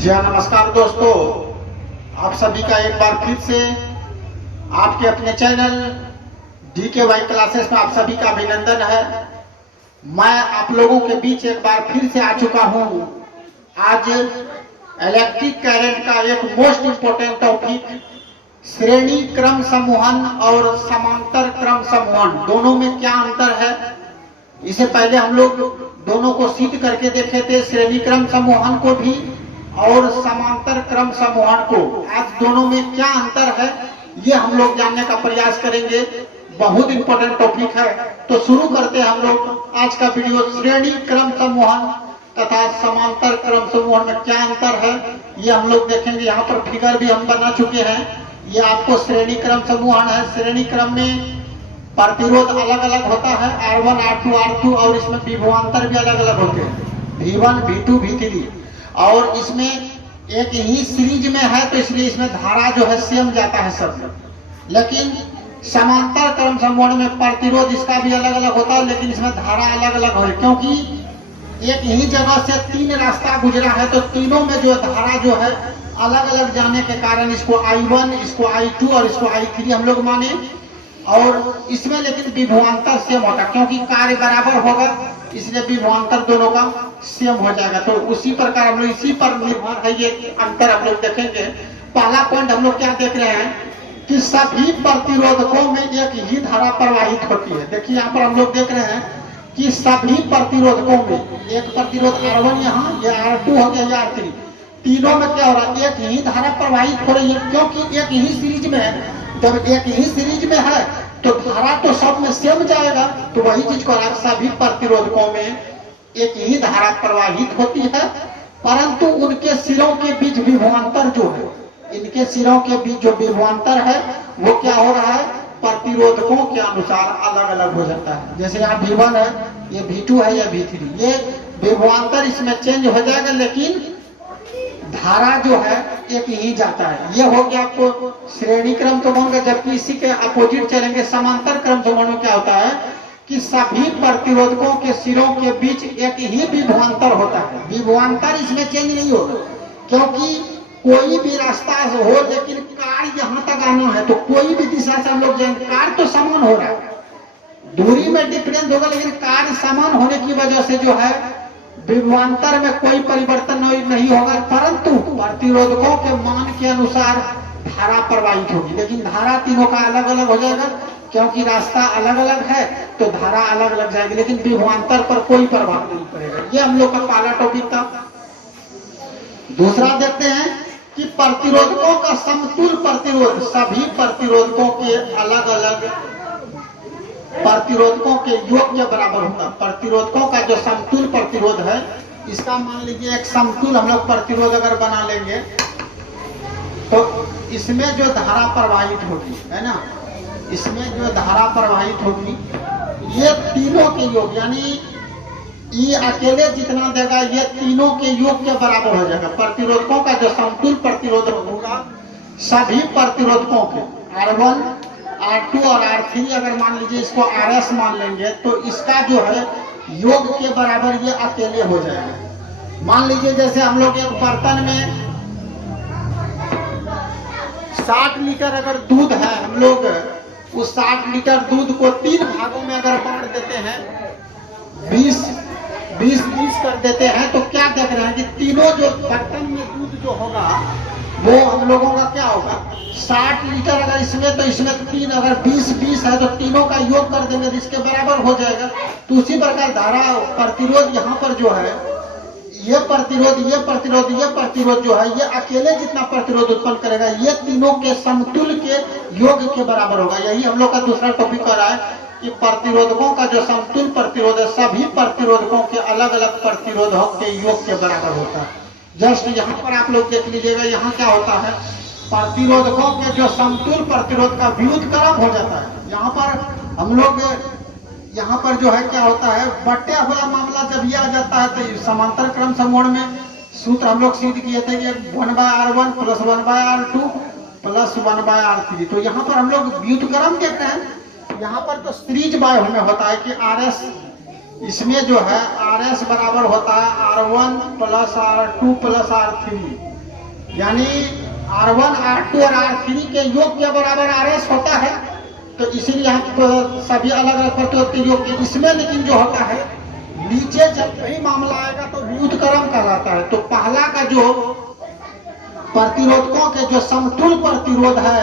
जी हाँ, नमस्कार दोस्तों। आप सभी का एक बार फिर से आपके अपने चैनल DKY क्लासेस में आप सभी का अभिनंदन है। मैं आप लोगों के बीच एक बार फिर से आ चुका हूँ। आज इलेक्ट्रिक करंट का एक मोस्ट इम्पोर्टेंट टॉपिक श्रेणी क्रम समूहन और समांतर क्रम समूहन, दोनों में क्या अंतर है। इससे पहले हम लोग दोनों को सिद्ध करके देखे थे, श्रेणी क्रम समूहन को भी और समांतर क्रम समूहन को। आज दोनों में क्या अंतर है ये हम लोग जानने का प्रयास करेंगे। बहुत इंपॉर्टेंट टॉपिक है, तो शुरू करते हैं हम लोग आज का वीडियो। श्रेणी क्रम समूहन तथा समांतर क्रम समूहन में क्या अंतर है ये हम लोग देखेंगे। यहाँ पर फिगर भी हम बना चुके हैं। ये आपको श्रेणी क्रम समूहन है। श्रेणी क्रम में प्रतिरोध अलग अलग होता है, R1, R2, R2, और इसमें विभवांतर भी अलग अलग होते हैं, V1, V2, V3। और इसमें एक ही सीरीज में है तो इसलिए इसमें धारा जो है सेम जाता है सब। लेकिन समांतर क्रम समूहन में प्रतिरोध इसका भी अलग अलग होता है, लेकिन इसमें धारा अलग अलग हो, क्योंकि एक ही जगह से तीन रास्ता गुजरा है तो तीनों में जो धारा जो है अलग अलग जाने के कारण इसको I1, इसको I2 और इसको I3 हम लोग माने। और इसमें लेकिन विभवांतर सेम होगा, क्योंकि कार्य बराबर होगा इसलिए विभवांतर दोनों का सेम हो जाएगा। तो उसी प्रकार हम लोग इसी पर निर्भर है ये अंतर हम लोग देखेंगे। पहला पॉइंट हम लोग क्या देख रहे हैं कि सभी प्रतिरोधकों में एक ही धारा प्रवाहित होती है। देखिए यहाँ पर हम लोग देख रहे हैं कि सभी प्रतिरोधकों में एक प्रतिरोध R1 यहाँ, ये R2 हो गया, ये R3, तीनों में क्या हो रहा है, एक ही धारा प्रवाहित हो रही है, क्योंकि एक ही सीरीज में है। जब एक ही सीरीज में है तो धारा तो सब में सेम जाएगा। तो वही चीज को सभी प्रतिरोधकों में एक ही धारा प्रवाहित होती है, परंतु उनके सिरों के बीच विभवांतर जो है, इनके सिरों के बीच जो विभवांतर है वो क्या हो रहा है, प्रतिरोधकों के अनुसार अलग अलग हो जाता है। जैसे यहाँ V1 है, ये V2 है, ये V3, ये विभवांतर इसमें चेंज हो जाएगा, लेकिन धारा जो है एक ही जाता है। ये हो गया आपको श्रेणी क्रम समूहन का। जबकि इसी के अपोजिट चलेंगे समांतर क्रम समूहन में क्या होता है कि सभी प्रतिरोधकों के सिरों के बीच एक ही विभवांतर होता है। विभवांतर इसमें चेंज नहीं होगा, क्योंकि कोई भी रास्ता हो लेकिन कार्य यहाँ तक आना है तो कोई भी दिशा से हम लोग जाएंगे, कार्य तो समान हो रहा है, दूरी में डिफरेंस होगा लेकिन कार्य समान होने की वजह से जो है विभवांतर में कोई परिवर्तन नहीं होगा, परंतु प्रतिरोधकों के मान के अनुसार धारा प्रवाहित होगी। लेकिन धारा तीनों का अलग अलग हो जाएगा, क्योंकि रास्ता अलग अलग है तो धारा अलग अलग जाएगी, लेकिन विभवांतर पर कोई प्रभाव नहीं पड़ेगा। ये हम लोग का पहला टॉपिक था। दूसरा देखते हैं कि प्रतिरोधकों का समतुल प्रतिरोध सभी प्रतिरोधकों के अलग अलग प्रतिरोधकों के योग के बराबर होता है। प्रतिरोधकों का जो समतुल प्रतिरोध है, इसका मान लीजिए एक समतुल हम लोग प्रतिरोध अगर बना लेंगे तो इसमें जो धारा प्रवाहित होगी है ना, इसमें जो धारा प्रवाहित होगी ये तीनों के योग, यानी ये अकेले जितना देगा ये तीनों के योग के बराबर हो जाएगा। प्रतिरोधकों का जो समतुल प्रतिरोध होगा सभी प्रतिरोधकों के R1, R2 और R3 अगर मान लीजिए इसको RS मान लेंगे तो इसका जो है योग के बराबर ये अकेले हो जाएगा। मान लीजिए जैसे हम लोग एक बर्तन में 60 लीटर अगर दूध है, हम लोग उस 60 लीटर दूध को 3 भागों में अगर बांट देते हैं, 20-20 कर देते हैं, तो क्या देख रहे हैं कि तीनों जो बर्तन में दूध जो होगा वो हम लोगों का क्या होगा, 60 लीटर अगर इसमें तो इसमें 3, अगर 20-20 है तो तीनों का योग कर देंगे तो इसके बराबर हो जाएगा। तो उसी प्रकार धारा प्रतिरोध यहाँ पर जो है ये प्रतिरोध जो है ये अकेले जितना प्रतिरोध उत्पन्न करेगा ये तीनों के समतुल के योग के बराबर होगा। यही हम लोग का दूसरा टॉपिक हो रहा है कि प्रतिरोधकों का जो समतुल प्रतिरोध है सभी प्रतिरोधकों के अलग अलग प्रतिरोधों के योग के बराबर होता है। जस्ट यहाँ पर आप लोग देख लीजिएगा, यहाँ क्या होता है, प्रतिरोधकों के जो समतुल प्रतिरोध का व्युत्क्रम हो जाता है। यहाँ पर हम लोग यहाँ पर जो है क्या होता है, बट्टे हुआ मामला जब ये आ जाता है तो समांतर क्रम समूहन में सूत्र हम लोग सिद्ध किए थे कि 1/R1 + 1/R2 + 1/R3। तो यहाँ पर हम लोग व्युत्क्रम देख रहे हैं, यहाँ पर तो सीरीज बाय में होता है कि RS इसमें जो है RS बराबर होता है R1 + R2 + R3। यानी R1, R2 और R3 के योग के बराबर RS होता है। तो इसीलिए यहाँ पर सभी अलग अलग प्रतिरोध के योग के इसमें लेकिन जो होता है नीचे जब वही मामला आएगा तो व्युत्क्रम कहलाता है। तो पहला का जो प्रतिरोधकों के जो समतुल प्रतिरोध है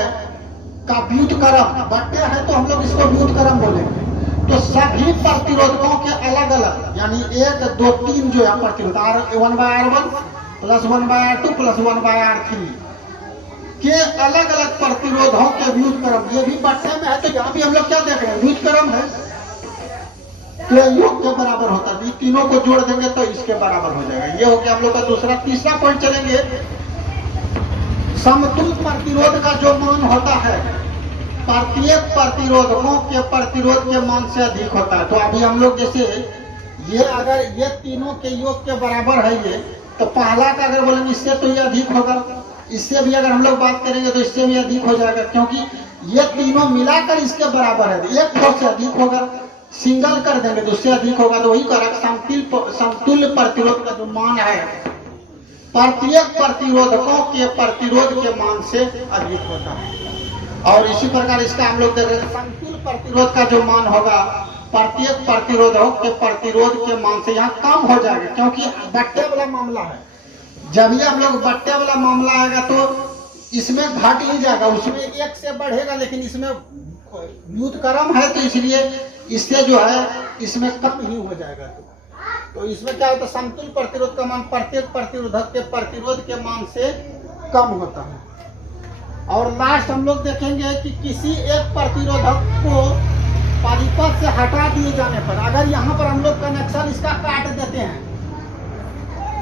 का व्युत्क्रम बट्टे है तो हम लोग इसको व्युत्क्रम बोलेंगे। तो सभी प्रतिरोधकों के अलग अलग यानी 1, 2, 3 जो है प्रतिरोध R1/R1 plus 1/R2 plus 1/R3 के अलग अलग प्रतिरोधों के व्युत्क्रम, ये भी बट्टे में है। तो यहाँ भी हम लोग क्या देख रहे हैं, व्युत्क्रम है तो योग के बराबर होता है। तीनों को जोड़ देंगे तो इसके बराबर हो जाएगा। ये हो गया हम लोग का दूसरा। तीसरा पॉइंट चलेंगे, समतुल प्रतिरोध का जो मान होता है प्रत्येक प्रतिरोधकों के प्रतिरोध के मान से अधिक होता है। तो अभी हम लोग जैसे ये अगर ये तीनों के योग के बराबर है ये, तो पहला का अगर बोलेंगे इससे तो ये अधिक होगा, इससे भी अगर हम लोग बात करेंगे तो इससे भी अधिक हो जाएगा, क्योंकि ये तीनों मिलाकर इसके बराबर है। एक से अधिक होगा, सिंगल कर देंगे तो उससे अधिक होगा। तो वही करेक्ट समतुल्य प्रतिरोध का जो मान है प्रत्येक प्रतिरोधकों के प्रतिरोध के मान से अधिक होता है। और इसी प्रकार इसका हम लोग देख रहे हैं समतुल्य प्रतिरोध का जो मान होगा प्रत्येक प्रतिरोधक के प्रतिरोध के मान से यहाँ कम हो जाएगा, क्योंकि बट्टे वाला मामला है। जब ये हम लोग बट्टे वाला मामला आएगा तो इसमें घट ही जाएगा, उसमें 1 से बढ़ेगा, लेकिन इसमें व्युत्क्रम है तो इसलिए इससे जो है इसमें कम ही हो जाएगा। तो इसमें क्या होता है, समतुल्य प्रतिरोध का मान प्रत्येक प्रतिरोधक के प्रतिरोध के मान से कम होता है। और लास्ट हम लोग देखेंगे कि किसी एक प्रतिरोधक को परिपथ से हटा दिए जाने पर, अगर यहाँ पर हम लोग कनेक्शन इसका काट देते हैं,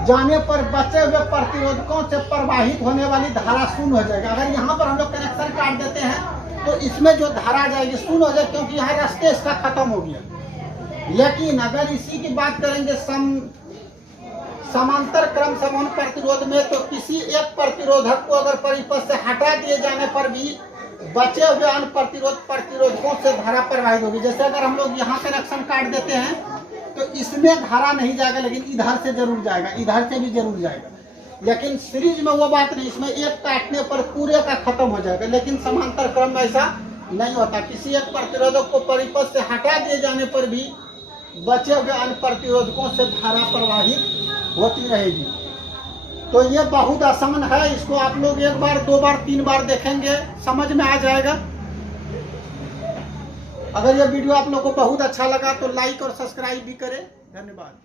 जाने पर बचे हुए प्रतिरोधकों से प्रवाहित होने वाली धारा शून्य हो जाएगी। अगर यहाँ पर हम लोग कनेक्शन काट देते हैं तो इसमें जो धारा जाएगी शून्य हो जाएगी, क्योंकि यहाँ रास्ते इसका खत्म हो गया। लेकिन अगर इसी की बात करेंगे समांतर क्रम समान प्रतिरोध में, तो किसी एक प्रतिरोधक को अगर परिपथ से हटा दिए जाने पर भी बचे हुए अन्य प्रतिरोधकों से धारा प्रवाहित होगी। जैसे अगर हम लोग यहाँ कनेक्शन काट देते हैं तो इसमें धारा नहीं जाएगा, लेकिन इधर से जरूर जाएगा, इधर से भी जरूर जाएगा। लेकिन सीरीज में वो बात नहीं, इसमें एक काटने पर पूरे का खत्म हो जाएगा। लेकिन समांतर क्रम में ऐसा नहीं होता, किसी एक प्रतिरोधक को परिपथ से हटा दिए जाने पर भी बचे हुए अन्य प्रतिरोधकों से धारा प्रवाहित होती रहेगी। तो ये बहुत आसान है, इसको आप लोग 1 बार 2 बार 3 बार देखेंगे समझ में आ जाएगा। अगर ये वीडियो आप लोगों को बहुत अच्छा लगा तो लाइक और सब्सक्राइब भी करें। धन्यवाद।